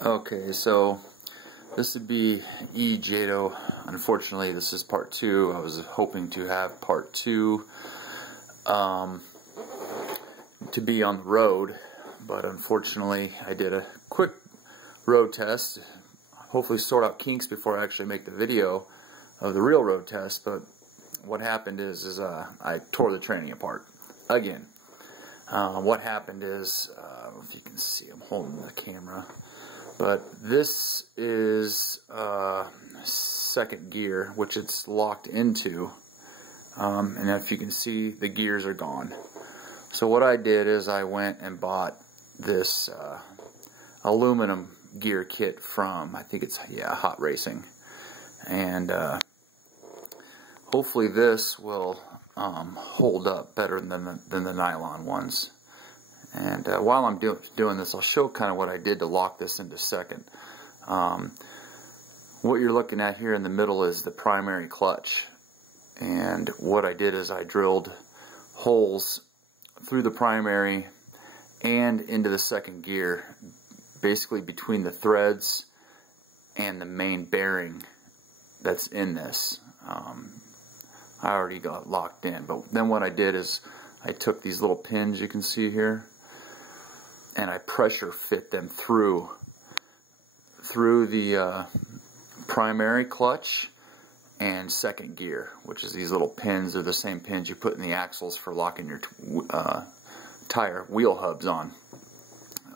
Okay, so this would be Ejato. Unfortunately, this is part 2. I was hoping to have part 2 to be on the road, but unfortunately I did a quick road test, hopefully sort out kinks before I actually make the video of the real road test. But what happened is I tore the tranny apart again. What happened is, I don't know if you can see, I'm holding the camera, but this is second gear, which it's locked into, and if you can see, the gears are gone. So what I did is I went and bought this aluminum gear kit from, I think it's, yeah, Hot Racing, and hopefully this will hold up better than the nylon ones. And while I'm doing this, I'll show kind of what I did to lock this into second. What you're looking at here in the middle is the primary clutch, and what I did is I drilled holes through the primary and into the second gear, basically between the threads and the main bearing that's in this. I already got locked in, but then what I did is I took these little pins you can see here and I pressure fit them through the primary clutch and second gear, which is these little pins. Are the same pins you put in the axles for locking your tire wheel hubs on,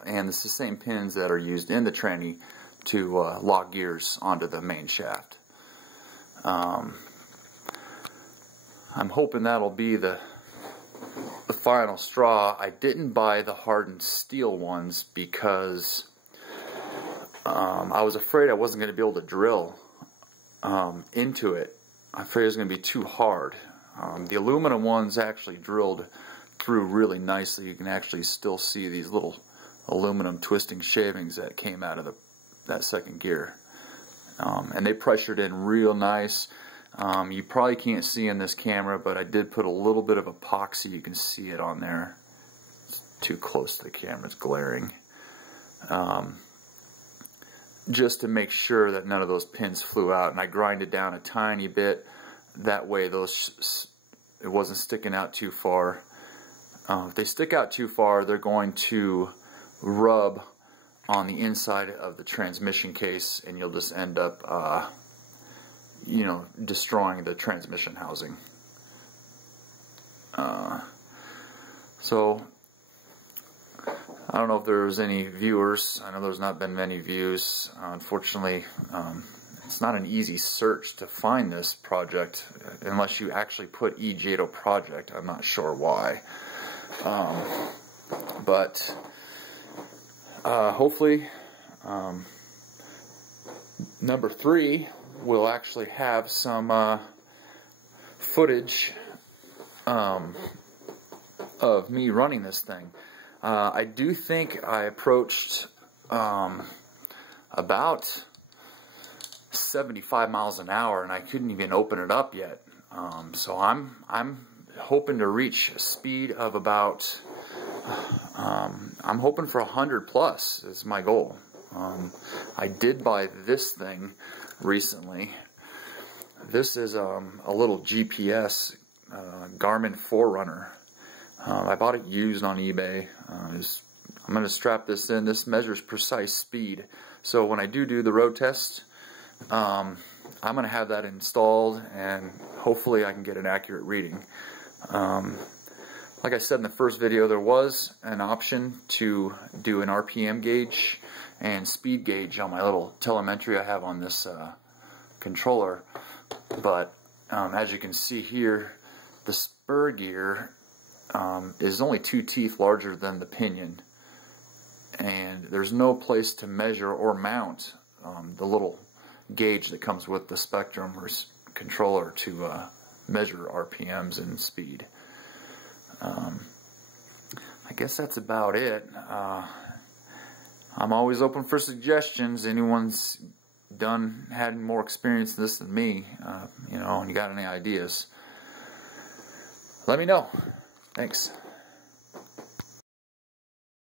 and it's the same pins that are used in the tranny to lock gears onto the main shaft. I'm hoping that'll be the final straw. I didn't buy the hardened steel ones because I was afraid I wasn't going to be able to drill into it. I'm afraid it was going to be too hard. The aluminum ones actually drilled through really nicely. You can actually still see these little aluminum twisting shavings that came out of that second gear. And they pressured in real nice. You probably can't see in this camera, but I did put a little bit of epoxy. You can see it on there. It's too close to the camera, it's glaring. Just to make sure that none of those pins flew out, and I grinded down a tiny bit. That way it wasn't sticking out too far. If they stick out too far, they're going to rub on the inside of the transmission case, and you'll just end up you know, destroying the transmission housing. So I don't know if there's any viewers. I know there's not been many views. Unfortunately, it's not an easy search to find this project unless you actually put Ejato project. I'm not sure why. But hopefully number 3 will actually have some footage of me running this thing. I do think I approached about 75 miles an hour, and I couldn't even open it up yet. So I'm hoping to reach a speed of about I'm hoping for 100 plus is my goal. I did buy this thing recently. This is a little GPS Garmin Forerunner. I bought it used on eBay. I'm going to strap this in. This measures precise speed. So when I do the road test, I'm going to have that installed, and hopefully I can get an accurate reading. Like I said in the first video, there was an option to do an RPM gauge and speed gauge on my little telemetry I have on this controller, but as you can see here, the spur gear is only 2 teeth larger than the pinion, and there's no place to measure or mount the little gauge that comes with the Spectrum or controller to measure RPMs and speed. I guess that's about it. I'm always open for suggestions. Anyone's had more experience in this than me, you know, and you got any ideas, let me know. Thanks.